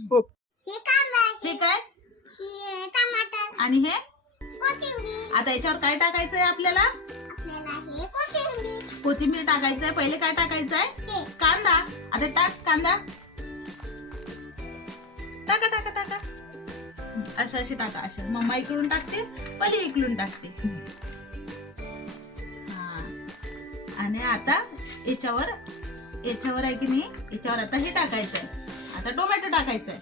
हे. कांदा हे काय? आणि हे? आता याच्यावर काय टाकायचंय आपल्याला? आपल्याला कोथिंबीर. टाकायचंय. पहिले काय टाकायचंय? कांदा. आता टाक कांदा. टाका टाका टाका. असं असे टाका असं. मम्मा इकडून टाकते पहिले इकडून टाकते. आणि आता याच्यावर याच्यावर आहे की नाही? याच्यावर आता हे टाकायचंय. आता टोमॅटो टाकायचंय.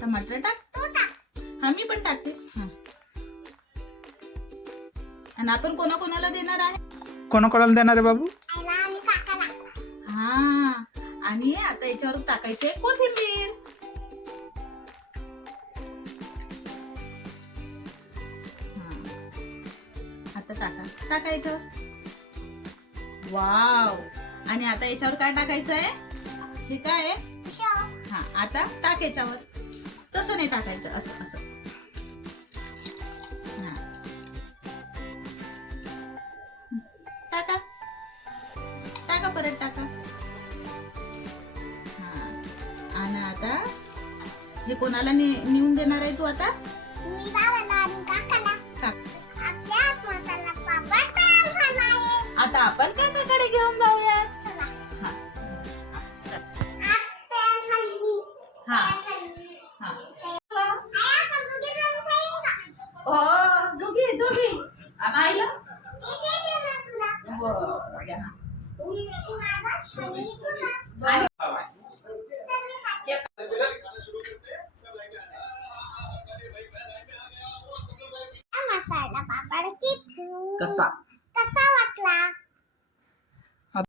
टमाटर टाक. तू टाक. हा मी पण टाकते. हा. आणि आपण कोणाकोणाला देणार आहे? कोणाकोणाला देणार आहे बाबू? आईला आणि काकाला. हा. आणि आता याच्यावर टाकायचे कोथिंबीर. हा. आता टाका. टाका याच्यावर वाव. आणि आता याच्यावर काय टाकायचं आहे हे काय आहे? हा आता टाक याच्यावर तसं नाही टाकायचं असं असं. हा. टाका. टाका परत टाका. हा. आणि आता हे कोणाला ने- नेऊन देणार आहे तू आता? मी बाबाला आणि काकाला. टाक आपल्या मसाला पापड तयार झाला आहे. आता आपण काकाकडे घेऊन जाऊया हो दोघी दोघी आता आईला? बरं मसाला पापड कसा?